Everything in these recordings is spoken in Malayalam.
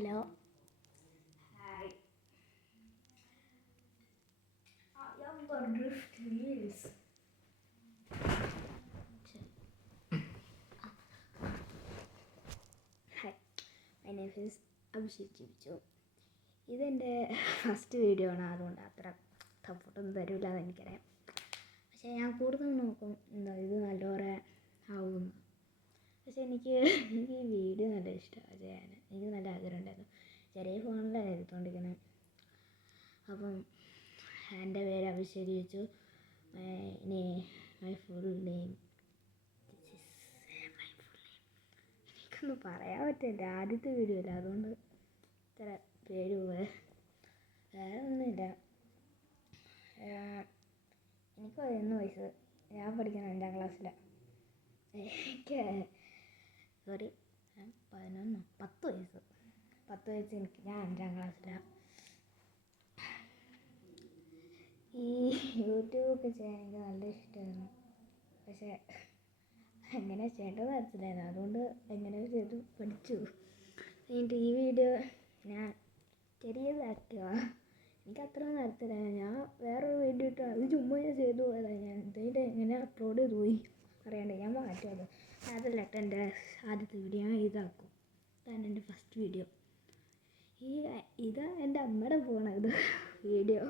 Hello, hi. Ayambar Drift Wheels. Hi, my name is Abhishek ചിരിച്ചു. ഇതെൻ്റെ ഫസ്റ്റ് വീഡിയോ ആണ്, അതുകൊണ്ട് അത്ര സപ്പോർട്ടൊന്നും തരില്ല എന്ന് എനിക്കറിയാം. പക്ഷേ ഞാൻ കൂടുതൽ നോക്കും ഇത് നല്ലപോലെ ആവുമെന്ന്. പക്ഷേ എനിക്ക് ഈ വീഡിയോ നല്ല ഇഷ്ടമാണ് ചെയ്യാൻ. എനിക്ക് നല്ല ആഗ്രഹം ഉണ്ടായിരുന്നു. ചെറിയ ഫോണിലാണ് എടുത്തുകൊണ്ടിരിക്കുന്നത്. അപ്പം എൻ്റെ പേര് അഭിഷേക് ചോദിച്ചു. മൈ ഫുൾ നെയിം എനിക്കൊന്നും പറയാൻ പറ്റില്ല. ആദ്യത്തെ വീഡിയോ അല്ല, അതുകൊണ്ട് ഇത്ര പേര് വേറെ ഒന്നുമില്ല. എനിക്ക് 11 വയസ്സ്. ഞാൻ പഠിക്കുന്ന 5ാം ക്ലാസ്സിലാണ്. എനിക്ക് 10 വയസ്സ്. 10 വയസ്സ് എനിക്ക്. ഞാൻ 5ാം ക്ലാസ്സിലാണ്. ഈ യൂട്യൂബൊക്കെ ചെയ്യാൻ എനിക്ക് നല്ല ഇഷ്ടമായിരുന്നു. പക്ഷേ എങ്ങനെ ചെയ്യേണ്ടതെന്ന് അറിയത്തില്ലായിരുന്നു. അതുകൊണ്ട് എങ്ങനെയോ ചെയ്തു പഠിച്ചു. എന്നിട്ട് ഈ വീഡിയോ ഞാൻ ചെറിയതാക്കിയതാണ്. എനിക്ക് അത്രയൊന്നും അറിയത്തില്ല. ഞാൻ വേറൊരു വീഡിയോ ഇട്ടു, അത് ചുമ്മാ ഞാൻ ചെയ്തു പോയതാണ്. ഞാൻ ഇതിൻ്റെ എങ്ങനെ അപ്ലോഡ് ചെയ്ത് പോയി അറിയണ്ടേ, ഞാൻ മാറ്റുമത്. അതല്ല കേട്ടോ എൻ്റെ ആദ്യത്തെ വീഡിയോ. ഞാൻ ഇതാക്കും. ഇതാണ് എൻ്റെ ഫസ്റ്റ് വീഡിയോ. ഇതാ എൻ്റെ അമ്മയുടെ ഫോണാണ്. ഇത് വീഡിയോ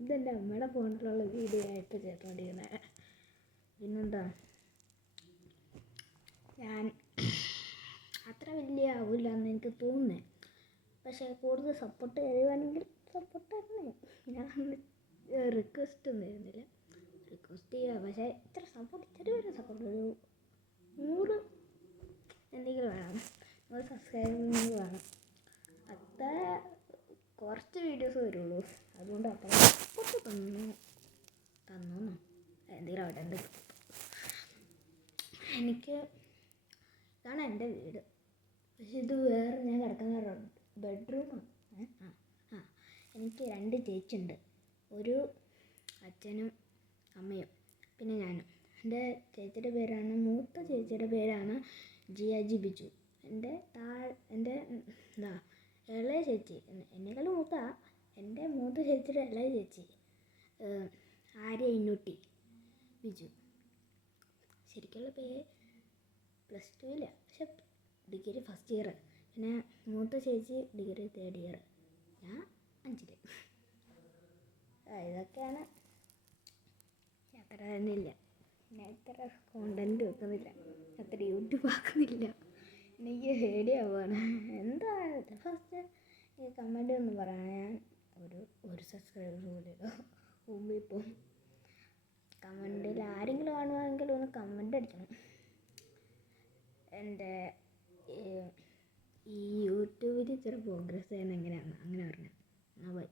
ഇതെൻ്റെ അമ്മയുടെ ഫോണിലുള്ള വീഡിയോ ആയിട്ട് ചെയ്തുകൊണ്ടിരുന്നത്. പിന്നെന്താ, ഞാൻ അത്ര വലിയ ആവില്ല എന്ന് എനിക്ക് തോന്നുന്നത്. പക്ഷേ കൂടുതൽ സപ്പോർട്ട് തരുവാണെങ്കിൽ സപ്പോർട്ട് തരണേ. ഞാൻ റിക്വസ്റ്റ് ഒന്നും തരുന്നില്ല. റിക്വസ്റ്റ് ചെയ്യുക, പക്ഷേ ഇത്ര സപ്പോർട്ട്, ചെറിയൊരു സപ്പോർട്ട്, ഒരു 100 എന്തെങ്കിലും വേണം. 100 സബ്സ്ക്രൈബ് വേണം. അത്ര കുറച്ച് വീഡിയോസ് വരുള്ളൂ. അതുകൊണ്ട് അത്ര സപ്പോർട്ട് തന്നോ എന്തെങ്കിലും അവിടെ ഉണ്ട്. ഇതാണ് എൻ്റെ വീട്. പക്ഷെ ഇത് വേറെ ഞാൻ കിടക്കുന്ന ബെഡ്റൂമാണ്. എനിക്ക് 2 ചേച്ചിയുണ്ട്. ഒരു അച്ഛനും അമ്മയും, പിന്നെ ഞാനും. എൻ്റെ ചേച്ചിയുടെ പേരാണ്, മൂത്ത ചേച്ചിയുടെ പേരാണ് ജിയാജി ബിജു. എൻ്റെ ഇളയ ചേച്ചി, എന്നെക്കാളും എൻ്റെ മൂത്ത ചേച്ചിയുടെ ഇളയ ചേച്ചി ആര്യ ഇന്നൂട്ടി ബിജു. ശരിക്കുള്ള പേര് +2, പക്ഷെ ഡിഗ്രി ഫസ്റ്റ് ഇയർ. പിന്നെ മൂത്ത ചേച്ചി ഡിഗ്രി 3rd ഇയർ. ഞാൻ 5ൽ. ഇതൊക്കെയാണ്. അത്ര തന്നെയില്ല. ഞാൻ ഇത്ര കോണ്ടൻറ്റ് വെക്കുന്നില്ല, അത്ര യൂട്യൂബ് ആക്കുന്നില്ല. എനിക്ക് പേടിയാവുകയാണ്. എന്താ ഫസ്റ്റ് ഈ കമൻറ്റ് ഒന്നും പറയണം. ഞാൻ ഒരു സബ്സ്ക്രൈബർ പോലെയോ മുമ്പ്. ഇപ്പം കമൻറ്റിൽ ആരെങ്കിലും കാണുവാണെങ്കിൽ ഒന്ന് കമൻറ്റ് അടിക്കണം. എൻ്റെ ഈ യൂട്യൂബിൽ ഇച്ചിരി പ്രോഗ്രസ് ചെയ്യുന്നത് എങ്ങനെയാണ്, അങ്ങനെ പറഞ്ഞു. ബൈ.